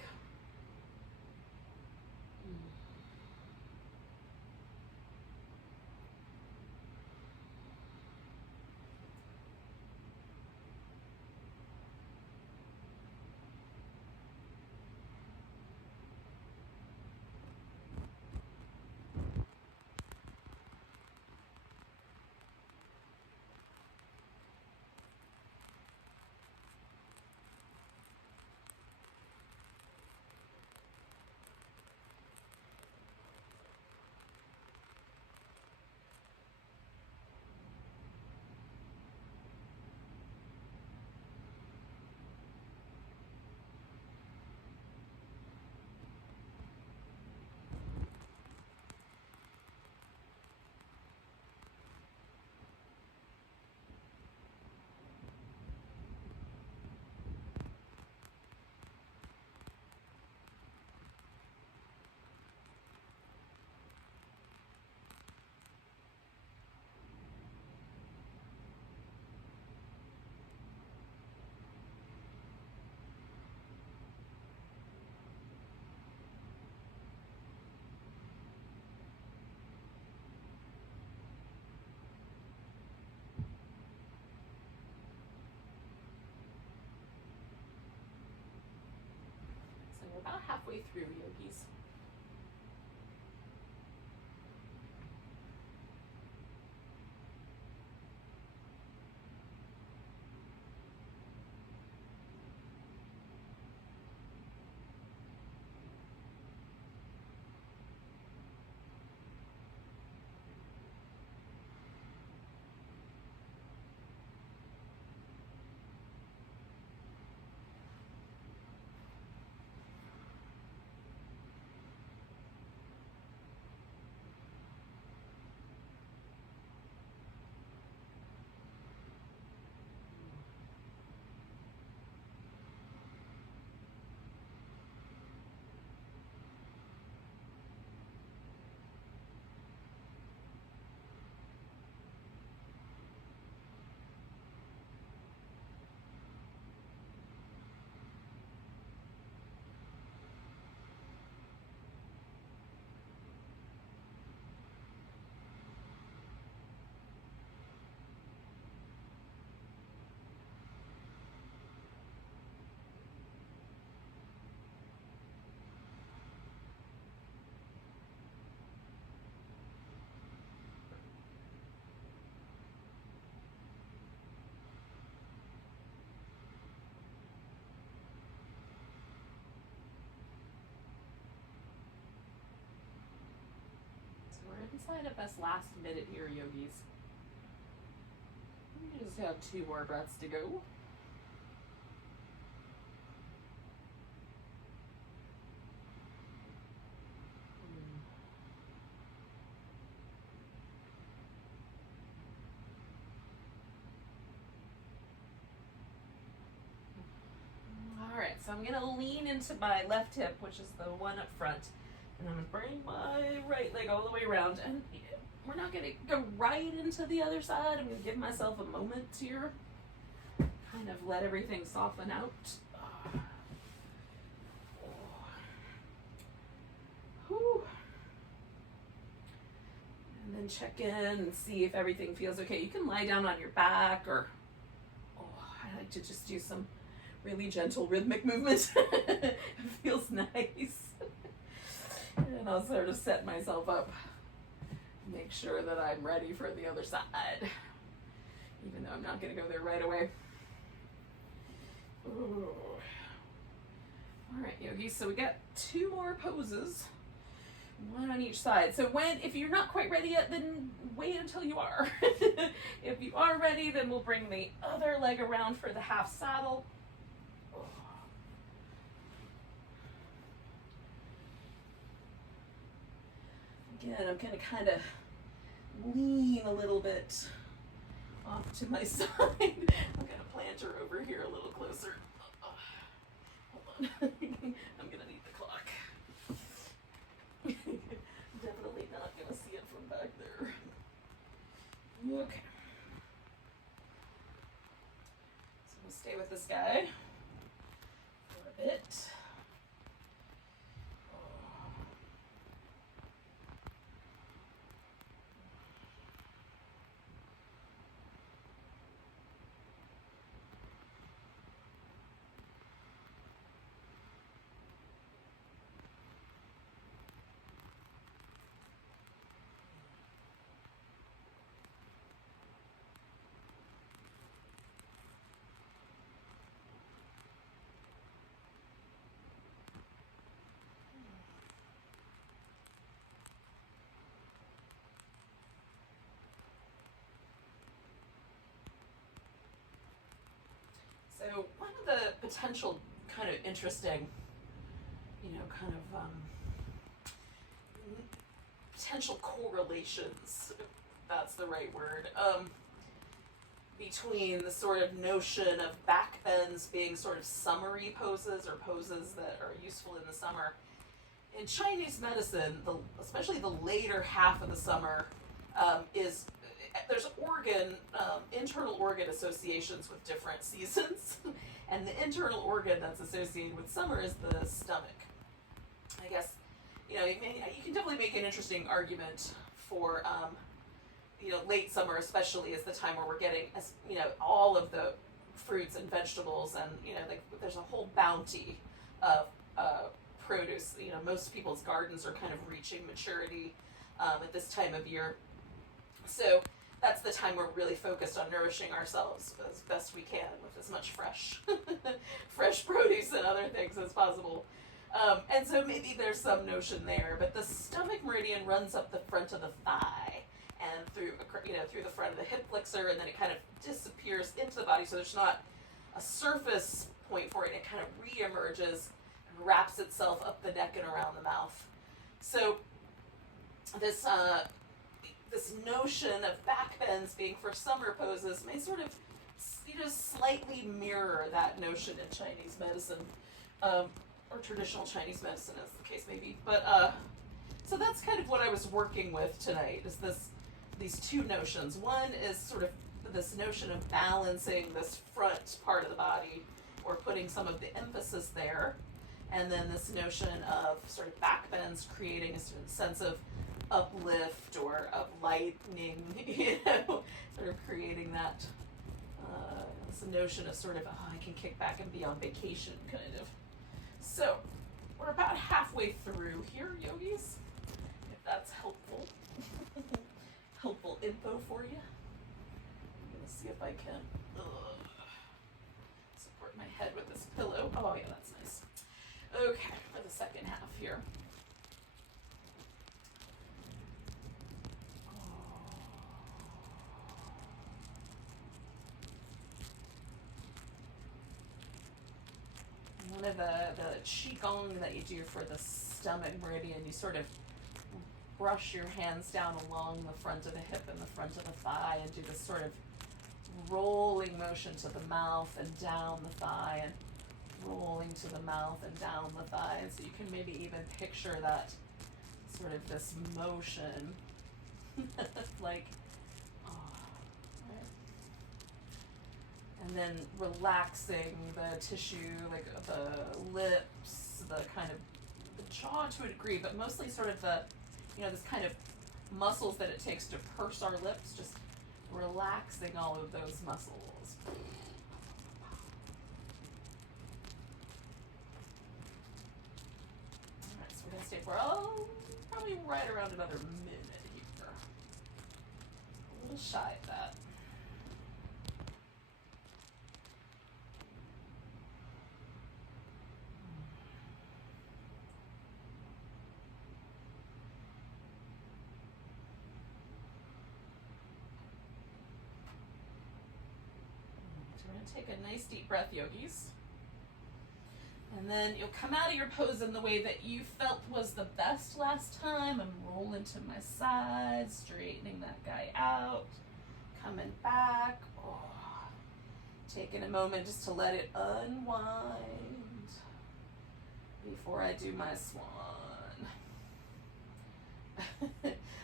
about halfway through, yogis. We're inside of this last minute here, yogis. We just have 2 more breaths to go. All right, so I'm gonna lean into my left hip, which is the one up front. And I'm gonna bring my right leg all the way around, and we're not gonna go right into the other side. I'm gonna give myself a moment here, kind of let everything soften out. Whew. And then check in and see if everything feels okay. You can lie down on your back, or I like to just do some really gentle rhythmic movement. It feels nice. And I'll sort of set myself up, make sure that I'm ready for the other side, even though I'm not going to go there right away. Ooh. All right, yogis, so we got 2 more poses, 1 on each side. So if you're not quite ready yet, then wait until you are. If you are ready, then we'll bring the other leg around for the half saddle. Again, I'm going to kind of lean a little bit off to my side. I'm going to plant her over here a little closer. Hold on. I'm going to need the clock. Definitely not going to see it from back there. Okay. So we'll stay with this guy for a bit. So one of the potential kind of interesting, potential correlations, if that's the right word, between the sort of notion of back bends being sort of summery poses, or poses that are useful in the summer. In Chinese medicine, especially the later half of the summer, there's internal organ associations with different seasons, and the internal organ that's associated with summer is the stomach. I guess, you can definitely make an interesting argument for, late summer especially is the time where we're getting, all of the fruits and vegetables, and, there's a whole bounty of produce. You know, most people's gardens are kind of reaching maturity at this time of year. So that's the time we're really focused on nourishing ourselves as best we can with as much fresh produce and other things as possible. And so maybe there's some notion there, but the stomach meridian runs up the front of the thigh and through the front of the hip flexor, and then it kind of disappears into the body. So there's not a surface point for it. It kind of re-emerges and wraps itself up the neck and around the mouth. So this notion of back bends being for summer poses may sort of, slightly mirror that notion in Chinese medicine, or traditional Chinese medicine, as the case may be. But so that's kind of what I was working with tonight. Is these two notions. One is sort of this notion of balancing this front part of the body, or putting some of the emphasis there, and then this notion of sort of back bends, creating a certain sense of uplift or of lightening, sort of creating that this notion of sort of, I can kick back and be on vacation, kind of. So we're about halfway through here, yogis, if that's helpful. Helpful info for you. I'm gonna see if I can support my head with this pillow. Oh yeah, that's nice. Okay, for the second half here. One of the qigong that you do for the stomach meridian, you sort of brush your hands down along the front of the hip and the front of the thigh and do this sort of rolling motion to the mouth and down the thigh, and rolling to the mouth and down the thigh. And so you can maybe even picture that sort of this motion like, and then relaxing the tissue, like the lips, the kind of the jaw to a degree, but mostly sort of the, this kind of muscles that it takes to purse our lips, just relaxing all of those muscles. All right, so we're gonna stay for probably right around another minute here. A little shy of that. Take a nice deep breath, yogis. And then you'll come out of your pose in the way that you felt was the best last time, and roll into my side, straightening that guy out, coming back. Taking a moment just to let it unwind before I do my swan.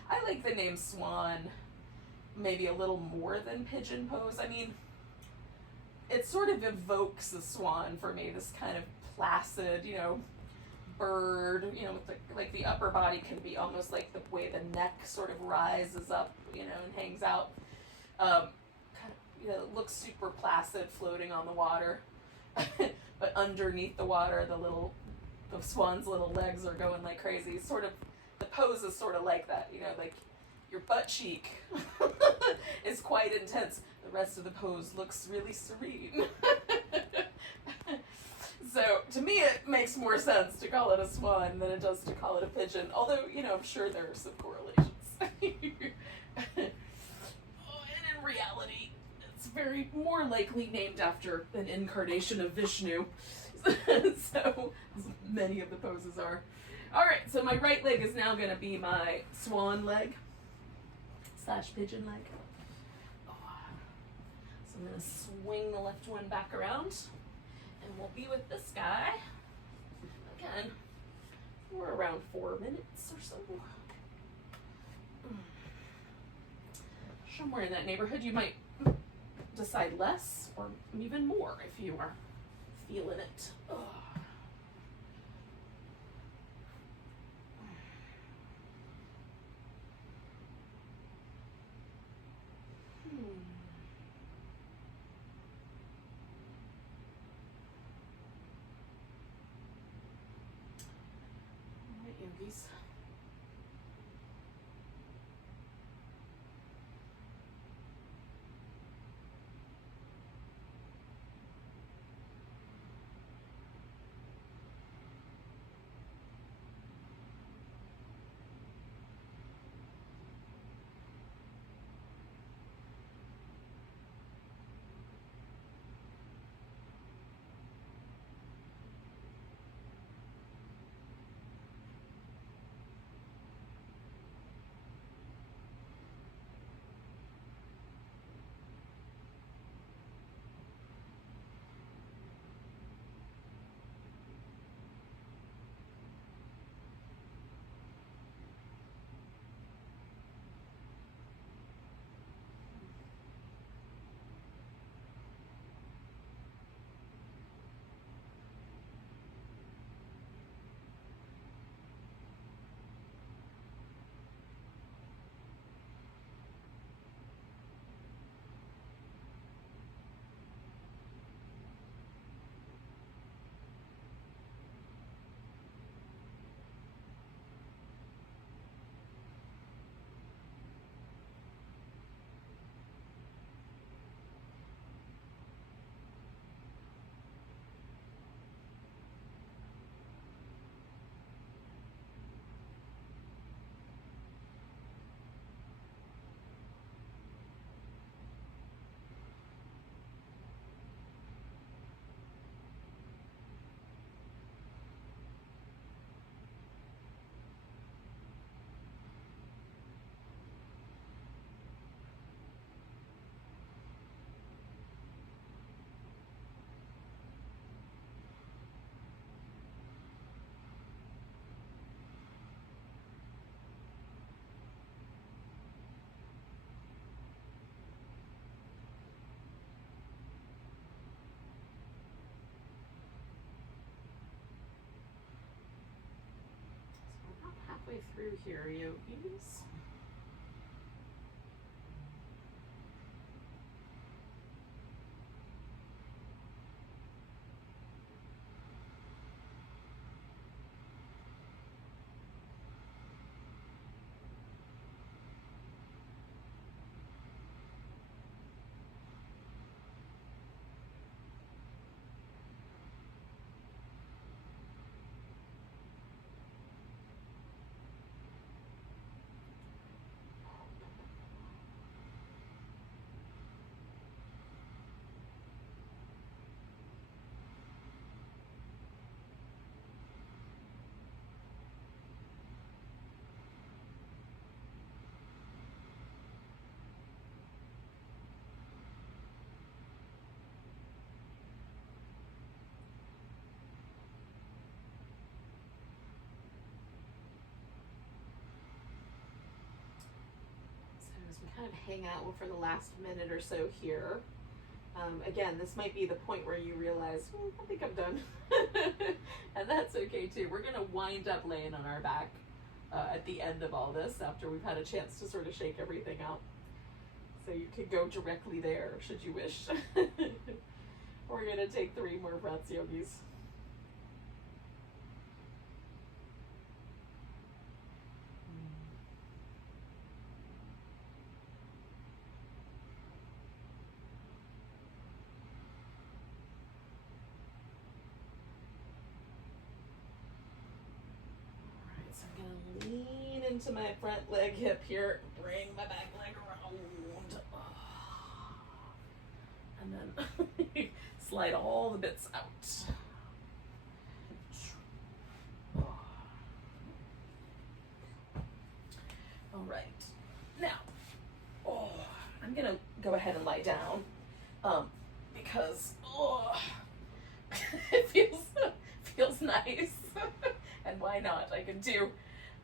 I like the name swan maybe a little more than pigeon pose. I mean, it sort of evokes the swan for me, this kind of placid, bird, with the upper body can be almost like the way the neck sort of rises up, and hangs out. It looks super placid floating on the water. But underneath the water, the swan's little legs are going like crazy. Sort of, the pose is sort of like that, like your butt cheek is quite intense. The rest of the pose looks really serene. So to me, it makes more sense to call it a swan than it does to call it a pigeon. Although, I'm sure there are some correlations. And in reality, it's very more likely named after an incarnation of Vishnu. So many of the poses are. All right, so my right leg is now going to be my swan leg / pigeon leg. So I'm going to swing the left one back around, and we'll be with this guy again for around 4 minutes or so. Somewhere in that neighborhood. You might decide less or even more if you are feeling it. yogis. Halfway through here, yogis. As we kind of hang out for the last minute or so here. Again, this might be the point where you realize, I think I'm done. And that's okay too. We're gonna wind up laying on our back at the end of all this after we've had a chance to sort of shake everything out. So you can go directly there should you wish. We're gonna take 3 more breaths, yogis. Lean into my front leg hip here, bring my back leg around, and then slide all the bits out. All right, now, I'm gonna go ahead and lie down because it feels nice. And why not? I can do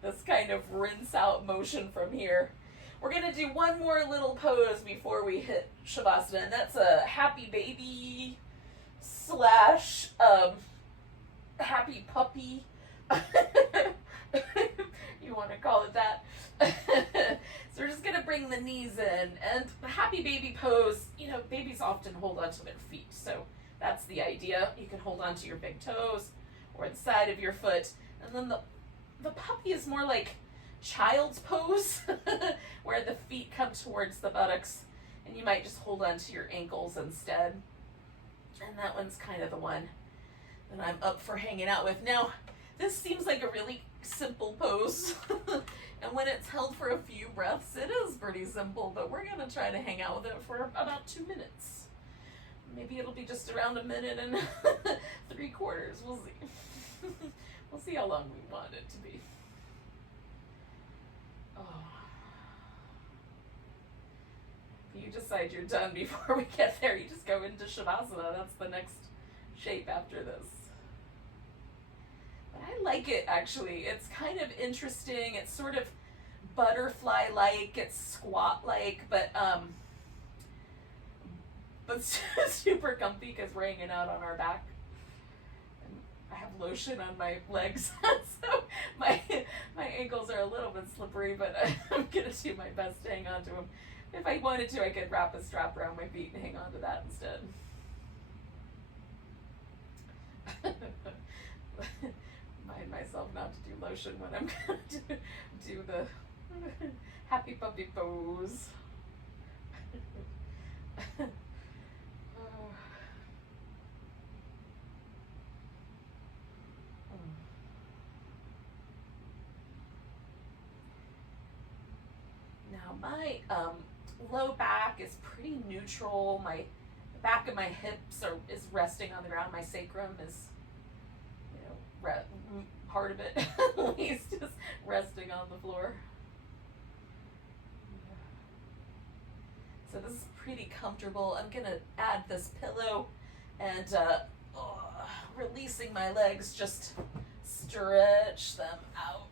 this kind of rinse out motion from here. We're gonna do one more little pose before we hit Shavasana, and that's a happy baby slash happy puppy. You want to call it that? So we're just gonna bring the knees in, and the happy baby pose, you know, babies often hold onto their feet, so that's the idea. You can hold onto your big toes or the side of your foot, and then the puppy is more like child's pose, where the feet come towards the buttocks, and you might just hold on to your ankles instead. And that one's kind of the one that I'm up for hanging out with. Now, this seems like a really simple pose, and when it's held for a few breaths, it is pretty simple, but we're gonna try to hang out with it for about 2 minutes. Maybe it'll be just around 1 minute and 3/4. We'll see. We'll see how long we want it to be. Oh. If you decide you're done before we get there, you just go into Shavasana. That's the next shape after this. But I like it, actually. It's kind of interesting. It's sort of butterfly-like. It's squat-like, but super comfy because we're hanging out on our back. And I have lotion on my legs, so my ankles are a little bit slippery, but I'm going to do my best to hang on to them. If I wanted to, I could wrap a strap around my feet and hang on to that instead. Mind myself not to do lotion when I'm going to do the happy puppy pose. Now my low back is pretty neutral. The back of my hips is resting on the ground. My sacrum is, part of it at least is resting on the floor. So this is pretty comfortable. I'm gonna add this pillow and releasing my legs, just stretch them out.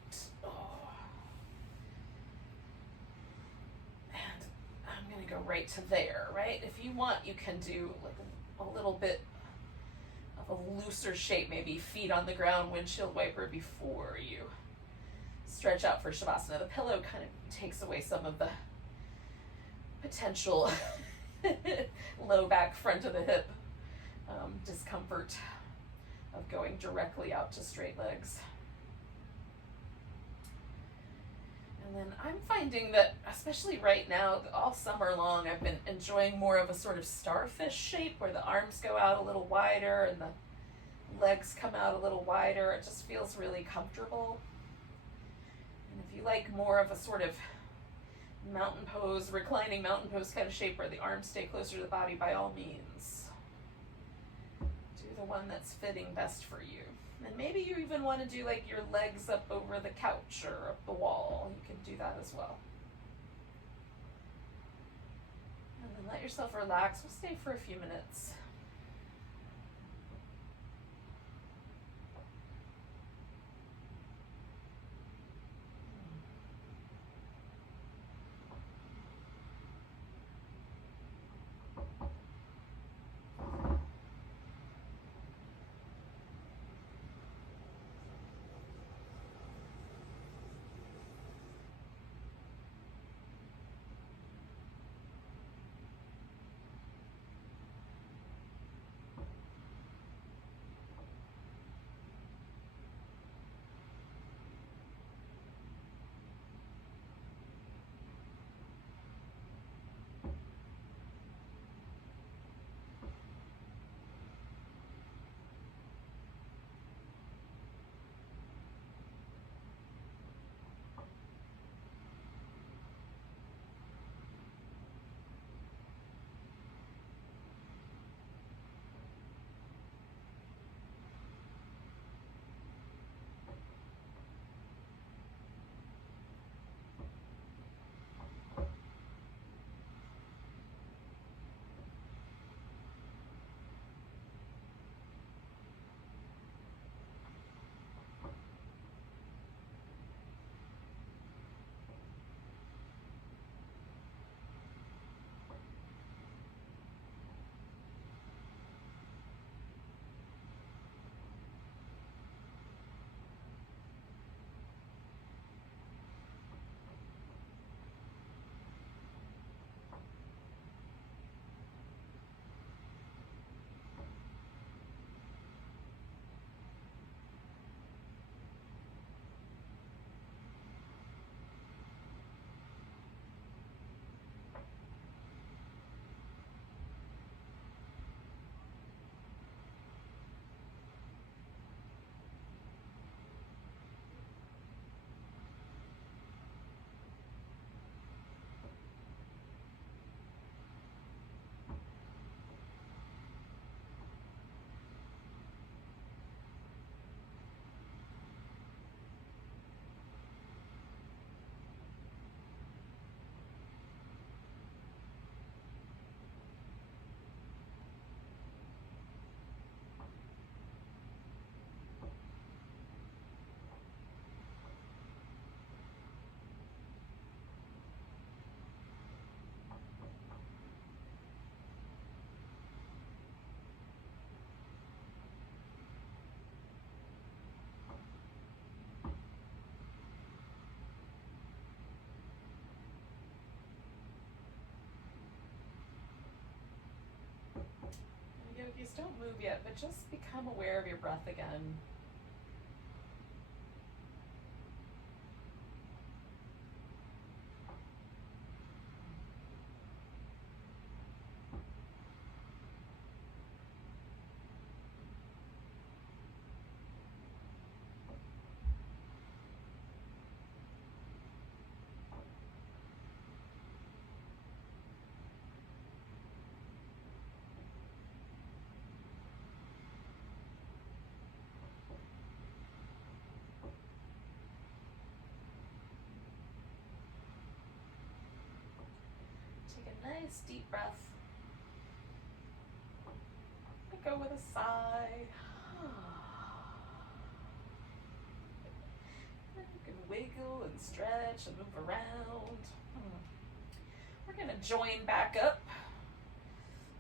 And I'm gonna go right to there, right? If you want, you can do like a little bit of a looser shape, maybe feet on the ground, windshield wiper before you stretch out for Shavasana. The pillow kind of takes away some of the potential low back, front of the hip discomfort of going directly out to straight legs. And then I'm finding that, especially right now, all summer long, I've been enjoying more of a sort of starfish shape where the arms go out a little wider and the legs come out a little wider. It just feels really comfortable. And if you like more of a sort of mountain pose, reclining mountain pose kind of shape where the arms stay closer to the body, by all means, do the one that's fitting best for you. And maybe you even want to do like your legs up over the couch or up the wall. You can do that as well. And then let yourself relax. We'll stay for a few minutes. Please don't move yet, but just become aware of your breath again. Take a nice deep breath. Let go with a sigh. You can wiggle and stretch and move around. We're going to join back up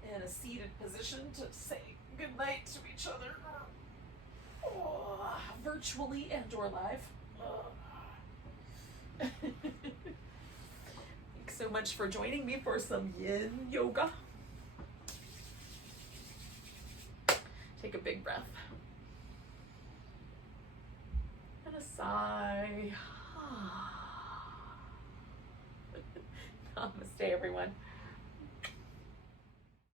in a seated position to say good night to each other, virtually and or live. Thanks so much for joining me for some yin yoga. Take a big breath. And a sigh. Namaste, everyone.